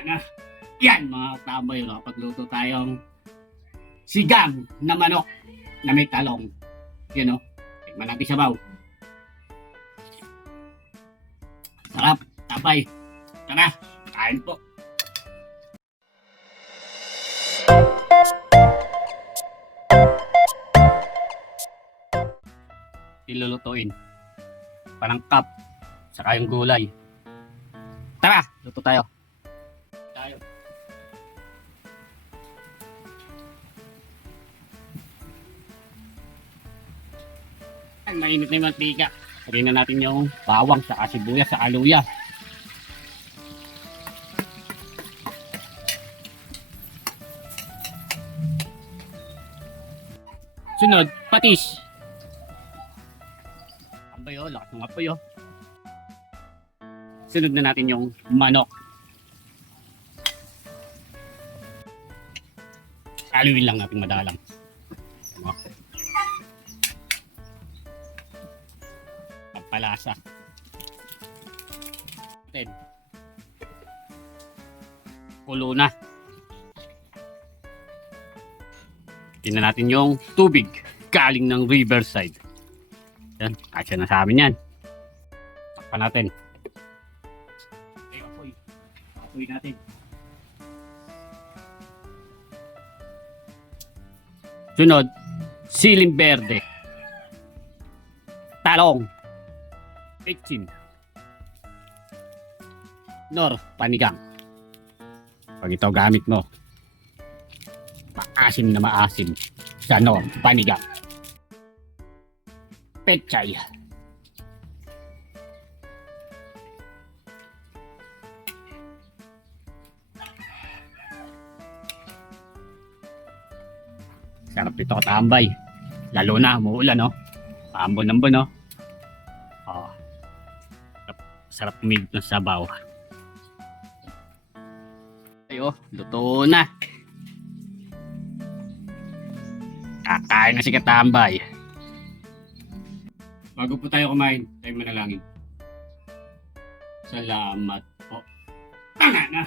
Na. Yan mga tambay, nakapagluto tayong sigang na manok na may talong. Yan o, tignan natin sabaw. Sarap, tambay. Tara, kain po. Ilulutuin. Panangkap, saka yung gulay. Tara, luto tayo. Mainit na yung mantika. Lagyan na natin yung bawang, saka sibuyas, saka luya. Sunod, patis. Ambay o, lakas ng apoy o. Sunod na natin yung manok. Haluin lang natin madalang. Pagpalasa. Then, kulo na. Tingnan natin yung tubig galing ng riverside. Yan, kasya na sa amin yan. Takpan natin. Apoy. Apoy natin. Sunod, siling berde. Talong. Pekchin. Nor, panigang. Pag ito gamit mo, maasim na maasim sa nor, panigang. Pechay. Sarap ito katambay. Lalo na, umuulan, no? Paambon-ambon, no? Oh. Sarap umigit ng sabaw. Ayo, luto na. Kakain na si katambay. Bago po tayo kumain, tayo manalangin. Salamat po. Tanga na.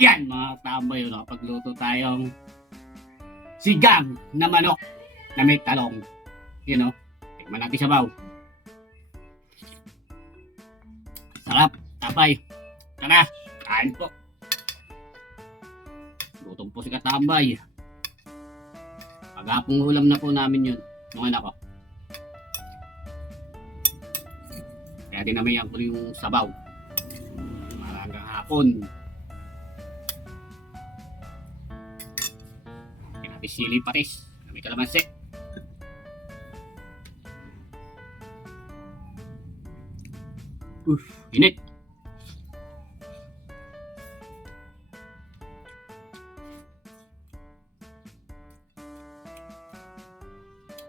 Yan mga katambay, nakapagluto tayong sigang na manok na may talong. Yun o, tignan natin sabaw. Sarap, tambay. Tara, kain po. Gutom po si katambay. Pagapong ulam na po namin yun, mga anak ko. Kaya dinamayan ko yung sabaw. Hanggang hapon. Kinabi sili patis. May kalamansi. Init.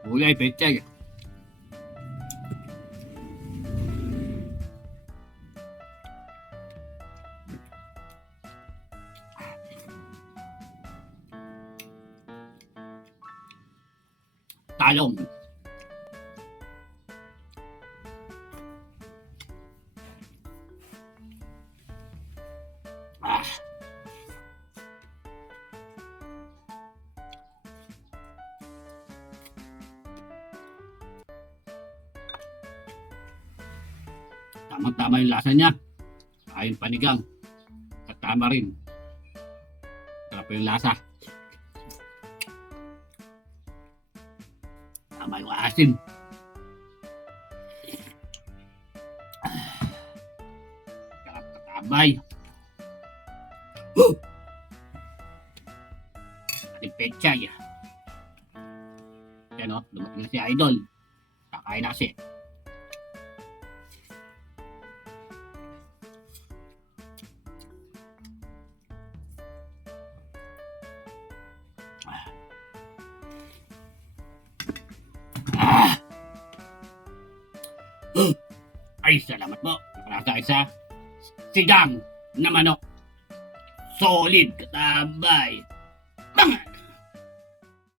Gulay, pechay. Talong. Tama-tama yung lasa niya. Ayun panigang. At tama rin. Sarap yung lasa. Tama yung asin. Sarap katambay. Ating pechay. Yan o, dumating na si Idol. Kakain na kasi. Ay, salamat po. Nakarakain sa sigang na manok. Solid katambay.